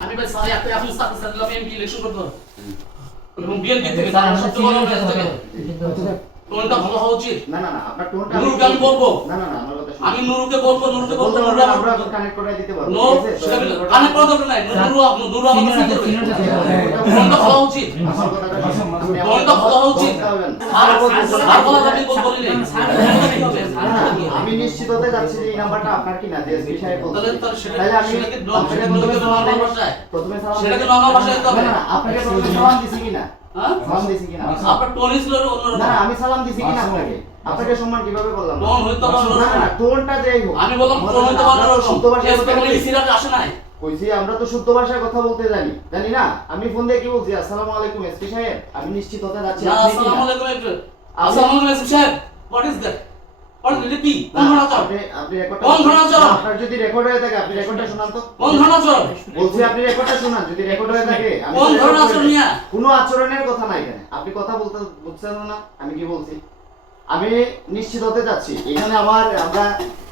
আমি ভাই স্যার এখন স্যার দিলাম এমপি ইলেকশন করতে হবে এবং বিএনপি থেকে তার সবচেয়ে বড় নেতা থেকে টোনটা ভালো হওয়া উচিত। না না না আপনার টোনটা নুরুকে আমি বলবো না না না আমার কথা শুনুন আমি নুরুকে বলবো নুরু আমরা কানেক্ট করে দিতে পারবো নো কানেক্ট করা দরকার নাই নুরু আমাকে ফোন করবে টোনটা ভালো হওয়া উচিত আমার কথাটা টোনটা ভালো হওয়া উচিত আর বলা যাবে বলি নাই আমি নিশ্চিত হতে যাচ্ছি যে এই নাম্বারটা আপনার কি না যে এসপি সাহেব বলছেন তাহলে আমি সেটাকে নরমাল ভাষায় প্রথমে সালাম সেটাকে নরমাল ভাষায় দিতে হবে না না আপনাকে প্রথমে সালাম দিছি কিনা হ্যাঁ সালাম দিছি কিনা আপনার টোন ছিল অন্যরকম না আমি সালাম দিছি কিনা আপনাকে আপনাকে সম্মান কিভাবে করলাম টোন হইতো না না টোনটা যেই হোক আমি বললাম টোন হইতো শুদ্ধ ভাষায় কথা বলি সিরাজ আসে নাই কইছি আমরা তো শুদ্ধ ভাষায় কথা বলতে জানি না আমি ফোন দিয়ে কি বলছি আসসালামু আলাইকুম এসপি সাহেব আমি নিশ্চিত হতে যাচ্ছি আসসালামু আলাইকুম আসসালামু আলাইকুম এসপি সাহেব হোয়াট ইজ দ্যাট কোন লিপি কোন ঘটনা চল আপনি রেকর্ডটা কোন ঘটনা চল আপনার যদি রেকর্ড হয়ে থাকে আপনি রেকর্ডটা শোনান তো কোন ঘটনা চল বলছি আপনি রেকর্ডটা শোনান যদি রেকর্ড হয়ে থাকে কোন ঘটনা চল নিয়া কোনো আচরণের কথা নাই এখানে আপনি কথা বলতে বুঝছেন না আমি কি বলছি আমি নিশ্চিত হতে যাচ্ছি এখানে আমরা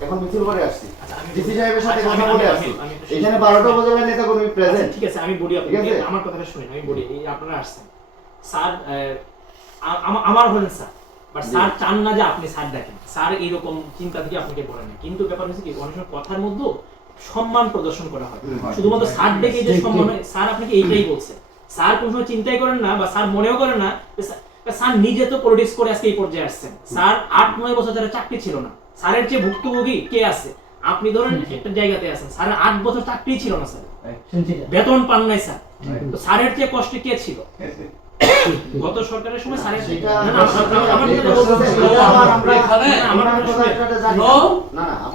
এখন মিছিল করে আসছি ডিসি সাহেবের সাথে কথা বলে আসছি এখানে 12টা উপজেলার নেতা কর্মী প্রেজেন্ট ঠিক আছে আমি বলি আপনাকে আমার কথাটা শুনেন আমি বলি এই আপনারা আসছেন স্যার আমার হলেন স্যার বাট স্যার চান না যে আপনি স্যার দেখেন স্যার এইরকম চিন্তা থেকে আপনাকে বলেন না কিন্তু ব্যাপার হচ্ছে কি অনেক সময় কথার মধ্যে সম্মান প্রদর্শন করা হয় শুধুমাত্র স্যার ডেকে যে সম্মান হয় স্যার আপনাকে এইটাই বলছে স্যার কোনো সময় চিন্তাই করেন না বা স্যার মনেও করেন না স্যার নিজে তো পলিটিক্স করে আজকে এই পর্যায়ে আসছেন স্যার 8-9 বছর ধরে চাকরি ছিল না স্যারের চেয়ে ভুক্তভোগী কে আছে আপনি ধরেন একটা জায়গাতে আছেন স্যার 8 বছর চাকরি ছিল না স্যার বেতন পান নাই স্যার তো স্যারের চেয়ে কষ্ট কে ছিল গত সরকারের সময় স্যারের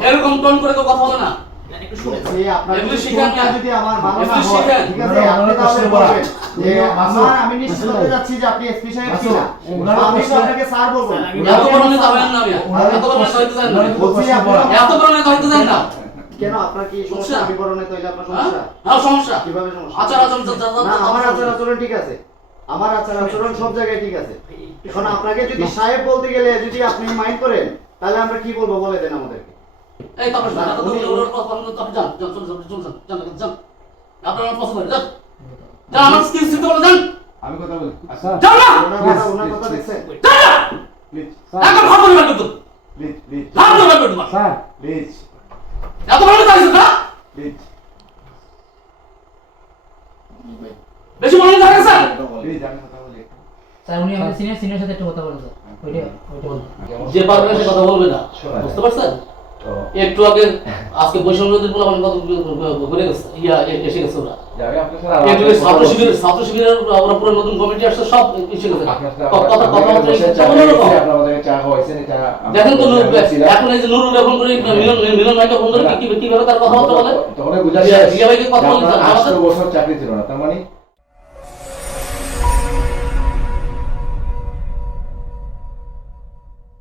এরকম টোন করে তো কথা বলে না একটু শুনেছি আপনার যদি আমার ভালো না হয় ঠিক আছে আপনি তাহলে বলবেন যে আমি নিশ্চিত হতে যাচ্ছি যে আপনি এসপি সাহেব কিনা আমি তো আপনাকে স্যার বলবো এত বড় নেতা হবেন না এত বড় নেতা হইতে চান না বলছি এত বড় নেতা হইতে চান না কেন আপনার কি সমস্যা আমি বড় নেতা হইলে আপনার সমস্যা হ্যাঁ সমস্যা কিভাবে সমস্যা আচার আচরণ না আমার আচার আচরণ ঠিক আছে আমার আচার আচরণ সব জায়গায় ঠিক আছে এখন আপনাকে যদি সাহেব বলতে গেলে যদি আপনি মাইন্ড করেন তাহলে আমরা কি বলবো বলে দেন আমাদেরকে এই তারপর না তো ওর কথা বলতে আপনি যান যান আপনার পছন্দ করে যান যান আমার স্কিল শিখতে বলে যান আমি কথা বলি আচ্ছা যান না ওনার কথা দেখছেন প্লিজ একদম ভালো করে করতে প্লিজ প্লিজ ভালো করে করতে স্যার প্লিজ এত ভালো কাজ না প্লিজ বেশি মনে থাকে স্যার প্লিজ আমি কথা বলি স্যার উনি আমাদের সিনিয়র সাথে একটু কথা বলেন স্যার ওইটা যে পারবে সে কথা বলবে না বুঝতে পারছেন একটু আগে আজকে বৈষম্যদের বলে আমাদের কত ঘুরে গেছে এসে গেছে ওরা যাবে আপনি স্যার ছাত্র শিবিরের আমরা পুরো নতুন কমিটি আসছে সব এসে গেছে আপনাদের চা হইছে না চা দেখেন তো এখন এই যে নুরুল এখন করে মিলন ভাইকে ফোন করে কিভাবে তার কথাবার্তা বলে তখন বুঝা যায় জিয়া ভাইকে কথা বলতে 8 বছর চাকরি ছিল না তার মানে